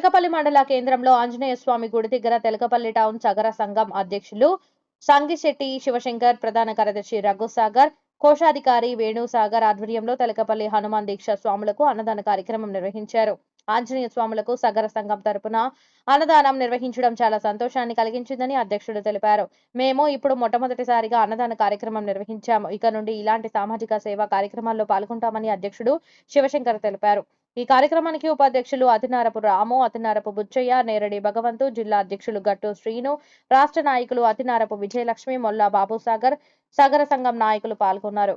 తెలకపల్లి మండల కేంద్రంలో ఆంజనేయ స్వామి గుడి దగ్గర తెలకపల్లి టౌన్ సగర సంఘం అధ్యక్షులు సంగిశెట్టి శివశంకర్ ప్రధాన కార్యదర్శి రఘుసాగర్ కోశాధికారి వేణుసాగర్ ఆధ్వర్యంలో తెలకపల్లి హనుమాన్ దీక్ష స్వాములకు అన్నదాన కార్యక్రమం నిర్వహించారు. ఆంజనేయ స్వాములకు సగర సంఘం తరపున అన్నదానం నిర్వహించడం చాలా సంతోషాన్ని కలిగించిందని అధ్యక్షుడు తెలిపారు. మేము ఇప్పుడు మొట్టమొదటిసారిగా అన్నదాన కార్యక్రమం నిర్వహించాము. ఇక నుండి ఇలాంటి సామాజిక సేవా కార్యక్రమాల్లో పాల్గొంటామని అధ్యక్షుడు శివశంకర్ తెలిపారు. ఈ కార్యక్రమానికి ఉపాధ్యక్షులు అతినారపు రాము అతినారపు బుచ్చయ్య నేరడి భగవంతు జిల్లా అధ్యక్షులు గట్టు శ్రీను రాష్ట్ర నాయకులు అతినారపు విజయలక్ష్మి మొల్లా బాబుసాగర్ సగర సంఘం నాయకులు పాల్గొన్నారు.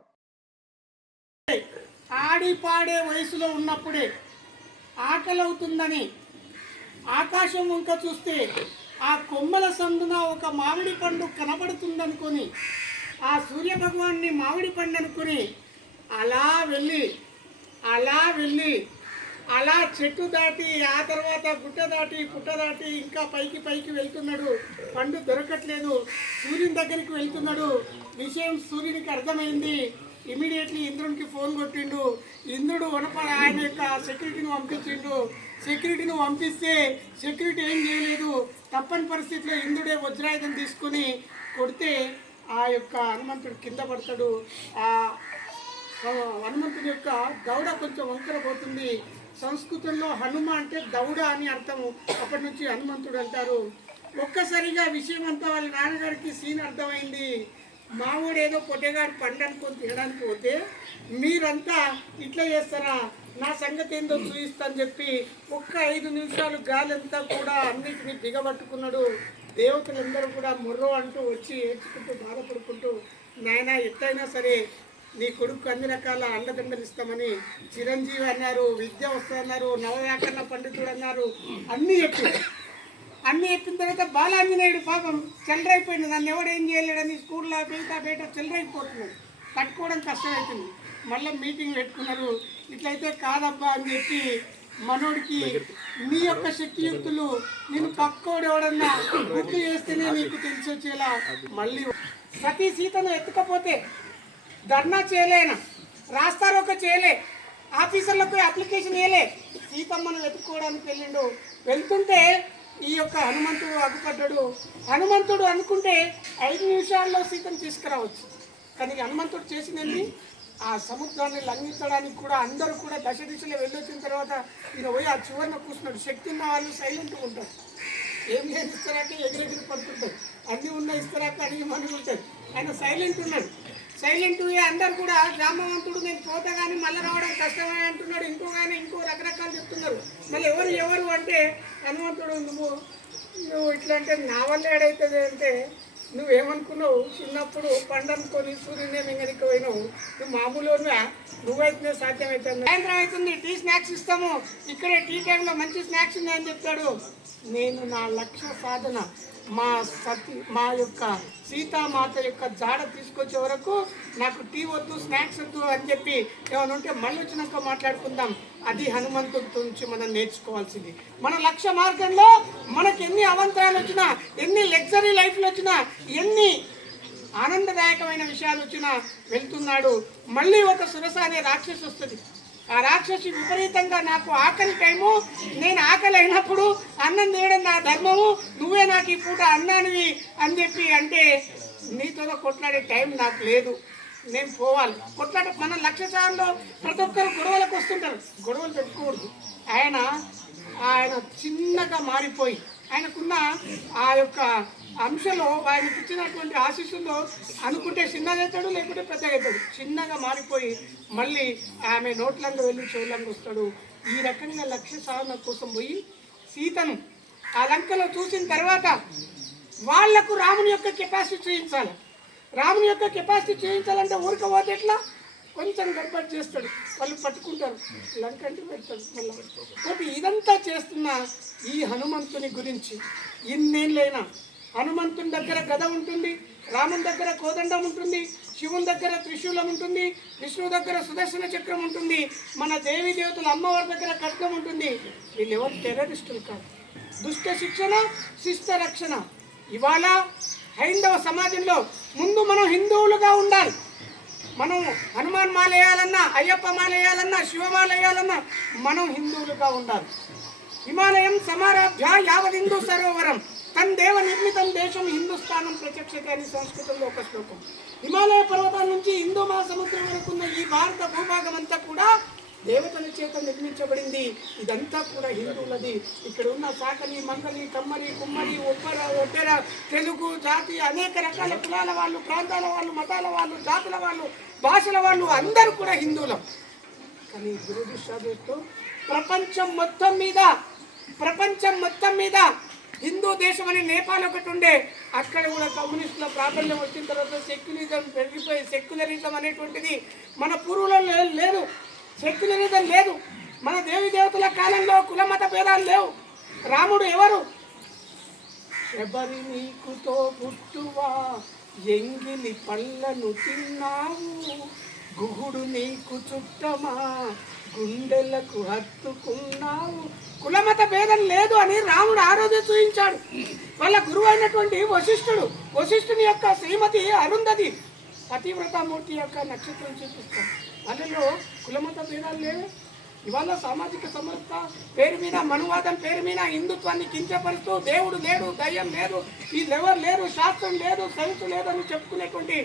ఆడిపాడే వయసులో ఉన్నప్పుడే ఆకలవుతుందని ఆకాశం వంక చూస్తే ఆ కొమ్మల సందున ఒక మామిడి పండు కనబడుతుందనుకొని ఆ సూర్య భగవాన్ని మామిడి పండు అనుకుని అలా వెళ్ళి అలా వెళ్ళి అలా చెట్టు దాటి ఆ తర్వాత గుట్ట దాటి పుట్ట దాటి ఇంకా పైకి పైకి వెళ్తున్నాడు. పండు దొరకట్లేదు. సూర్యుని దగ్గరికి వెళ్తున్నాడు. విషయం సూర్యునికి అర్థమైంది. ఇమీడియట్లీ ఇంద్రునికి ఫోన్ కొట్టిండు. ఇంద్రుడు వనపర ఆయన యొక్క సెక్యూరిటీని పంపించిండు. సెక్యూరిటీని పంపిస్తే సెక్యూరిటీ ఏం చేయలేదు. తప్పని పరిస్థితిలో ఇంద్రుడే వజ్రాయుధం తీసుకొని కొడితే ఆ యొక్క హనుమంతుడు కింద పడతాడు. ఆ హనుమంతుడి యొక్క గౌడ కొంచెం వంకర పోతుంది. సంస్కృతంలో హనుమ అంటే దౌడ అని అర్థము. అప్పటి నుంచి హనుమంతుడు అంటారు. ఒక్కసారిగా విషయం అంతా వాళ్ళ నాన్నగారికి సీన్ అర్థమైంది. మామూడు ఏదో పొట్టేగాడు పండు అనుకొని తినడానికి పోతే మీరంతా ఇట్లా చేస్తారా? నా సంగతి ఏందో చూపిస్తాను చెప్పి ఒక్క ఐదు నిమిషాలు గాలంతా కూడా అన్నిటినీ దిగబట్టుకున్నాడు. దేవతలందరూ కూడా మొర్రో అంటూ వచ్చి ఏడ్చుకుంటూ బాధపడుకుంటూ నాయన ఎట్లయినా సరే నీ కొడుకు అన్ని రకాల అండదండలు ఇస్తామని చిరంజీవి అన్నారు విద్య వస్తుందన్నారు నవవ్యాకరణ పండితుడు అన్నారు అన్నీ చెప్పారు అన్నీ చెప్పిన తర్వాత బాలాంజనేయుడు పాపం చెల్లరైపోయింది నన్ను ఎవడు ఏం చేయలేడని స్కూల్లో బయట బయట చెల్లరైపోతున్నాడు కట్టుకోవడం కష్టమవుతుంది మళ్ళీ మీటింగ్ పెట్టుకున్నారు. ఇట్లయితే కాదబ్బా అని చెప్పి మనోడికి నీ యొక్క శక్తియుక్తులు నేను పక్కోడు ఎవడన్నా గుర్తు చేస్తేనే నీకు తెలిసి వచ్చేలా మళ్ళీ సతీ సీతను ఎత్తుకపోతే ధర్నా చేయలేనా. రాస్తారు ఒక చేయలే. ఆఫీసర్లకు అప్లికేషన్ వేయలే సీతమ్మను వెతుక్కోవడానికి వెళ్ళిండు. వెళ్తుంటే ఈ యొక్క హనుమంతుడు అగ్గుపడ్డాడు హనుమంతుడు అనుకుంటే ఐదు నిమిషాల్లో సీతను తీసుకురావచ్చు. కానీ హనుమంతుడు చేసిందండి ఆ సముద్రాన్ని లంఘించడానికి కూడా అందరూ కూడా దశ దిశలో వెళ్ళొచ్చిన తర్వాత ఈయన పోయి ఆ చివరిన కూర్చున్నాడు. శక్తి ఉన్న వాళ్ళు సైలెంట్గా ఉంటారు. ఏం లేదు ఇస్తారాక ఎగిరెగిరి పడుతుంటారు. అన్నీ ఉన్న ఇస్తారాక అడిగి మనుగుంటారు ఆయన సైలెంట్ ఉన్నాడు. సైలెంట్ అందరు కూడా జామవంతుడు నేను పోతా కానీ మళ్ళీ రావడం కష్టమే అంటున్నాడు. ఇంకో కానీ ఇంకో రకరకాలు చెప్తున్నారు. మళ్ళీ ఎవరు ఎవరు అంటే హనుమంతుడు నువ్వు నువ్వు ఇట్లా అంటే నా వల్ల ఏడైతుంది అంటే నువ్వేమనుకున్నావు? చిన్నప్పుడు పండనుకొని సూర్యుని మింగనికి పోయినావు. నువ్వు మామూలుగా నువ్వైతేనే సాధ్యమవుతుంది సాయంత్రం అవుతుంది టీ స్నాక్స్ ఇస్తాము. ఇక్కడే టీ టైంలో మంచి స్నాక్స్ ఉన్నాయని చెప్తాడు. నేను నా లక్ష్య సాధన మా సతీ మా యొక్క సీతామాత యొక్క జాడ తీసుకొచ్చే వరకు నాకు టీ వద్దు స్నాక్స్ వద్దు అని చెప్పి ఏమైనా ఉంటే మళ్ళీ వచ్చినాక మాట్లాడుకుందాం. అది హనుమంతుడి నుంచి మనం నేర్చుకోవాల్సింది. మన లక్ష్య మార్గంలో మనకి ఎన్ని అవంతరాలు వచ్చినా ఎన్ని లగ్జరీ లైఫ్లు వచ్చినా ఎన్ని ఆనందదాయకమైన విషయాలు వచ్చినా వెళ్తున్నాడు. మళ్ళీ ఒక సురస అనే రాక్షసి వస్తుంది. ఆ రాక్షసి విపరీతంగా నాకు ఆకలి టైము నేను ఆకలి అయినప్పుడు అన్నం తీయడం నా ధర్మము నువ్వే నాకు ఈ పూట అన్నానివి అని చెప్పి అంటే నీతో కొట్లాడే టైం నాకు లేదు. నేను పోవాలి. కొట్లాట మన లక్ష్యసార్లు ప్రతి ఒక్కరు గొడవలకు వస్తుంటారు. గొడవలు పెట్టుకోకూడదు. ఆయన ఆయన చిన్నగా మారిపోయి ఆయనకున్న ఆ యొక్క అంశలో ఆయనకి ఇచ్చినటువంటి ఆశీస్సుల్లో అనుకుంటే చిన్నగవుతాడు లేకుంటే పెద్దగవుతాడు చిన్నగా మారిపోయి మళ్ళీ ఆమె నోట్లంగా వెళ్ళి చెవులంగా వస్తాడు. ఈ రకంగా లక్ష్య సాధన కోసం పోయి సీతను ఆ లంకలో చూసిన తర్వాత వాళ్ళకు రాముని యొక్క కెపాసిటీ చేయించాలి. రాముని యొక్క కెపాసిటీ చేయించాలంటే ఊరిక పోతే ఎట్లా? కొంచెం గడబడి చేస్తాడు. వాళ్ళు పట్టుకుంటారు. లంక అంటే పెడతాడు మళ్ళీ. కాబట్టి ఇదంతా చేస్తున్న ఈ హనుమంతుని గురించి ఇన్నేళ్ళైనా హనుమంతుని దగ్గర గద ఉంటుంది రాముని దగ్గర కోదండం ఉంటుంది శివుని దగ్గర త్రిశూలం ఉంటుంది విష్ణువు దగ్గర సుదర్శన చక్రం ఉంటుంది మన దేవి దేవతల అమ్మవారి దగ్గర ఖడ్గం ఉంటుంది. వీళ్ళు ఎవరు టెర్రరిస్టులు కాదు. దుష్ట శిక్షణ శిష్ట రక్షణ. ఇవాళ హైందవ సమాజంలో ముందు మనం హిందువులుగా ఉండాలి. మనం హనుమాన్ మాల వేయాలన్నా అయ్యప్ప మాల వేయాలన్నా శివమాల వేయాలన్నా మనం హిందువులుగా ఉండాలి. హిమాలయం సమారాధ్య యావదిందు సరోవరం. తన్ దేవ నిర్మితం దేశం హిందుస్థానం ప్రత్యక్షత అని సంస్కృతంలో ఒక శ్లోకం. హిమాలయ పర్వతాల నుంచి హిందూ మహాసముద్రం వరకు ఉన్న ఈ భారత భూభాగం అంతా కూడా దేవతల చేత నిర్మించబడింది. ఇదంతా కూడా హిందువులది. ఇక్కడ ఉన్న సాకలి మంగలి కమ్మరి కుమ్మరి ఒప్పర ఒట్టెర తెలుగు జాతి అనేక రకాల కులాల వాళ్ళు ప్రాంతాల వాళ్ళు మతాల వాళ్ళు జాతుల వాళ్ళు భాషల వాళ్ళు అందరూ కూడా హిందువులం. కానీ దురదృష్టతో ప్రపంచం మొత్తం మీద ప్రపంచం మొత్తం మీద హిందూ దేశం అని నేపాల్ ఒకటి ఉండే అక్కడ కూడా కమ్యూనిస్టుల ప్రాబల్యం వచ్చిన తర్వాత సెక్యులరిజం పెరిగిపోయి సెక్యులరిజం అనేటువంటిది మన పూర్వులలో లేదు. సెక్యులరిజం లేదు. మన దేవి దేవతల కాలంలో కులమత భేదాలు లేవు. రాముడు ఎవరు? ఎవరి నీకుతో పుట్టువా? ఎంగిలి పళ్ళను తిన్నావు. గుహుడు నీకు చుట్టమా? గుండెలకు హత్తుకున్నావు. కులమత భేదం లేదు అని రాముడు ఆ రోజే చూపించాడు. వాళ్ళ గురువు అయినటువంటి వశిష్ఠుడు వశిష్ఠుని యొక్క శ్రీమతి అరుంధతి పతివ్రతమూర్తి యొక్క నక్షత్రం చూపిస్తాం వాళ్ళలో కులమత భేదాలు లేవు. ఇవాళ సామాజిక సమర్థ పేరు మీద మనువాదం పేరు మీద హిందుత్వాన్ని కించపరుస్తూ దేవుడు లేడు దయ్యం లేదు వీళ్ళెవరు లేరు శాస్త్రం లేదు సైన్స్ లేదు అని చెప్పుకునేటువంటి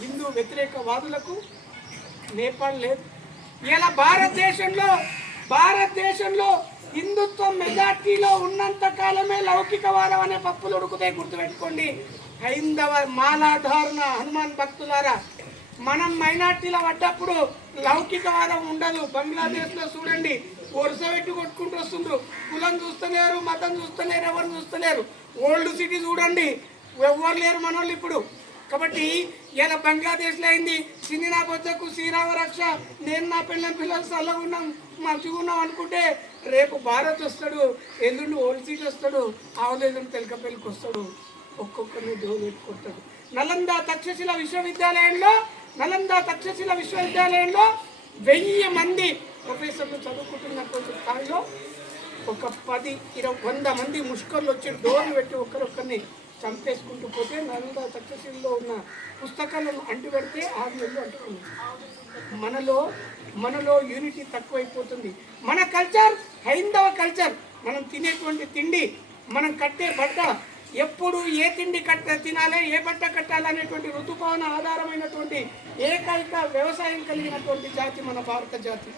హిందూ వ్యతిరేక వాదులకు నేపాల్ లేదు. ఇలా భారతదేశంలో భారతదేశంలో హిందుత్వం మెజార్టీలో ఉన్నంత కాలమే లౌకికవాదం అనే పప్పులు ఉడుకుతాయి గుర్తుపెట్టుకోండి. హైందవ మాలాధారణ హనుమాన్ భక్తులారా మనం మైనార్టీల పడ్డప్పుడు లౌకికవాదం ఉండదు. బంగ్లాదేశ్లో చూడండి వరుస పెట్టి కొట్టుకుంటూ వస్తుండ్రు. కులం చూస్తలేరు మతం చూస్తలేరు ఎవరు చూస్తలేరు. ఓల్డ్ సిటీ చూడండి ఎవ్వరు లేరు మనోళ్ళు ఇప్పుడు. కాబట్టి ఇలా బంగ్లాదేశ్లో అయింది. సిని నా బొచ్చకు శ్రీరామ రక్ష. నేను నా పిల్లల పిల్లలు చల్లగా ఉన్నాం మంచిగా ఉన్నాం అనుకుంటే రేపు భారత్ వస్తాడు ఎల్లుండి ఓల్డ్ వస్తాడు ఆవలేదు తెలకపల్లికి వస్తాడు ఒక్కొక్కరిని దేవుడు నలంద తక్షశిల విశ్వవిద్యాలయంలో నలంద తక్షశిల విశ్వవిద్యాలయంలో వెయ్యి మంది ప్రొఫెసర్లు చదువుకుంటున్నటువంటి స్థాయిలో ఒక పది ఇరవై వంద మంది ముష్కర్లు వచ్చి డోర్లు పెట్టి ఒకరొకరిని చంపేసుకుంటూ పోతే నలంద సక్సెసివ్లో ఉన్న పుస్తకాలను అంటు పెడితే ఆరు నెలలు అంటుకుంది మనలో మనలో యూనిటీ తక్కువైపోతుంది. మన కల్చర్ హైందవ కల్చర్ మనం తినేటువంటి తిండి మనం కట్టే బట్ట ఎప్పుడు ఏ తిండి కట్ట తినాలి ఏ బట్ట కట్టాలి అనేటువంటి ఋతుపవన ఆధారమైనటువంటి ఏకైక వ్యవసాయం కలిగినటువంటి జాతి మన భారత జాతి.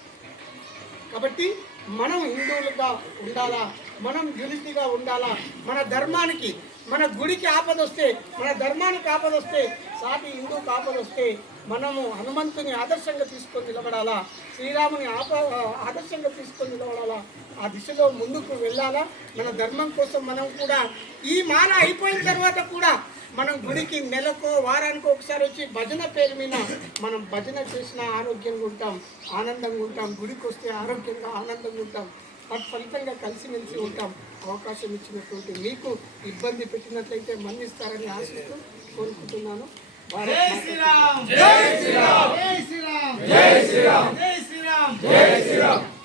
కాబట్టి మనం హిందువులుగా ఉండాలా? మనం యూనిటీగా ఉండాలా? మన ధర్మానికి మన గుడికి ఆపదొస్తే మన ధర్మానికి ఆపదొస్తే సాటి హిందూకి ఆపదొస్తే మనము హనుమంతుని ఆదర్శంగా తీసుకొని నిలబడాలా? శ్రీరాముని ఆప ఆదర్శంగా తీసుకొని నిలబడాలా? ఆ దిశలో ముందుకు వెళ్ళాలా? మన ధర్మం కోసం మనం కూడా ఈ మాల అయిపోయిన తర్వాత కూడా మనం గుడికి నెలకో వారానికో ఒకసారి వచ్చి భజన పేరు మీద మనం భజన చేసిన ఆరోగ్యంగా ఉంటాం ఆనందంగా ఉంటాం గుడికి వస్తే ఆరోగ్యంగా ఆనందంగా ఉంటాం. తత్ఫలితంగా కలిసిమెలిసి ఉంటాం. అవకాశం ఇచ్చినటువంటి మీకు ఇబ్బంది పెట్టినట్లయితే మన్నిస్తారని ఆశిస్తూ కోరుకుంటున్నాను. జై. జై శ్రీరామ్. జై శ్రీరామ్. జై శ్రీరామ్. జై శ్రీరామ్.